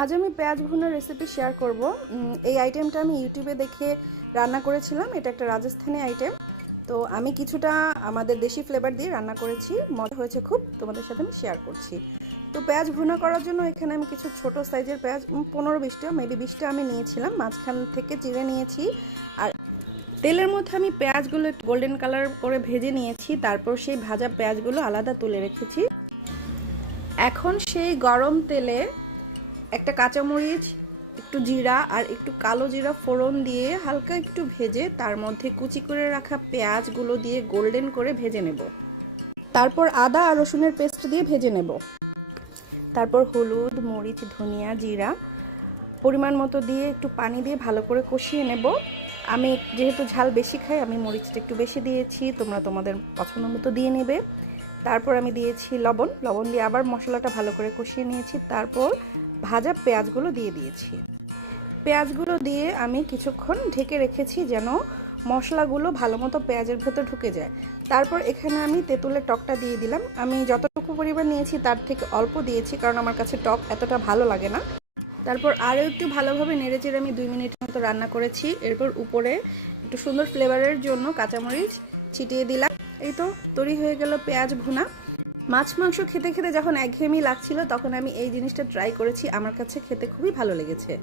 আজ আমি পেঁয়াজ ভুনার রেসিপি শেয়ার করব। এই আইটেমটা আমি ইউটিউবে দেখে রান্না করেছিলাম। এটা একটা রাজস্থানি আইটেম তো আমি কিছুটা আমাদের দেশি ফ্লেভার দিয়ে রান্না করেছি। মজা হয়েছে খুব। তোমাদের সাথে আমি শেয়ার করছি। তো পেঁয়াজ ভুনা করার জন্য এখানে আমি কিছু ছোট সাইজের পেঁয়াজ পনেরো বিশটা মেবি বিশটা আমি নিয়েছিলাম। মাঝখান থেকে চিড়ে নিয়েছি। আর তেলের মধ্যে আমি পেঁয়াজগুলো গোল্ডেন কালার করে ভেজে নিয়েছি। তারপর সেই ভাজা পেঁয়াজগুলো আলাদা তুলে রেখেছি। এখন সেই গরম তেলে একটা কাঁচামরিচ, একটু জিরা আর একটু কালো জিরা ফোড়ন দিয়ে হালকা একটু ভেজে তার মধ্যে কুচি করে রাখা পেঁয়াজগুলো দিয়ে গোল্ডেন করে ভেজে নেব। তারপর আদা আর রসুনের পেস্ট দিয়ে ভেজে নেব। তারপর হলুদ, মরিচ, ধনিয়া, জিরা পরিমাণ মতো দিয়ে একটু পানি দিয়ে ভালো করে কষিয়ে নেব। আমি যেহেতু ঝাল বেশি খাই, আমি মরিচটা একটু বেশি দিয়েছি, তোমরা তোমাদের পছন্দ মতো দিয়ে নেবে। তারপর আমি দিয়েছি লবণ লবণ দিয়ে আবার মশলাটা ভালো করে কষিয়ে নিয়েছি। তারপর ভাজা পেঁয়াজগুলো দিয়ে দিয়েছি। পেঁয়াজগুলো দিয়ে আমি কিছুক্ষণ ঢেকে রেখেছি যেন মশলাগুলো ভালো মতো পেঁয়াজের ভেতর ঢুকে যায়। তারপর এখানে আমি তেঁতুলের টকটা দিয়ে দিলাম। আমি যতটুকু পরিমাণ নিয়েছি তার থেকে অল্প দিয়েছি কারণ আমার কাছে টক এতটা ভালো লাগে না। তারপর আরও একটু ভালোভাবে নেড়েচেড়ে আমি দুই মিনিট মতো রান্না করেছি। এরপর উপরে একটু সুন্দর ফ্লেভারের জন্য কাঁচামরিচ ছিটিয়ে দিলাম। এই তো তৈরি হয়ে গেল পেঁয়াজ ভুনা। মাছ, মাংস খেতে খেতে যখন একঘেয়েমি লাগছিল, তখন আমি এই জিনিসটা ট্রাই করেছি। আমার কাছে খেতে খুবই ভালো লেগেছে।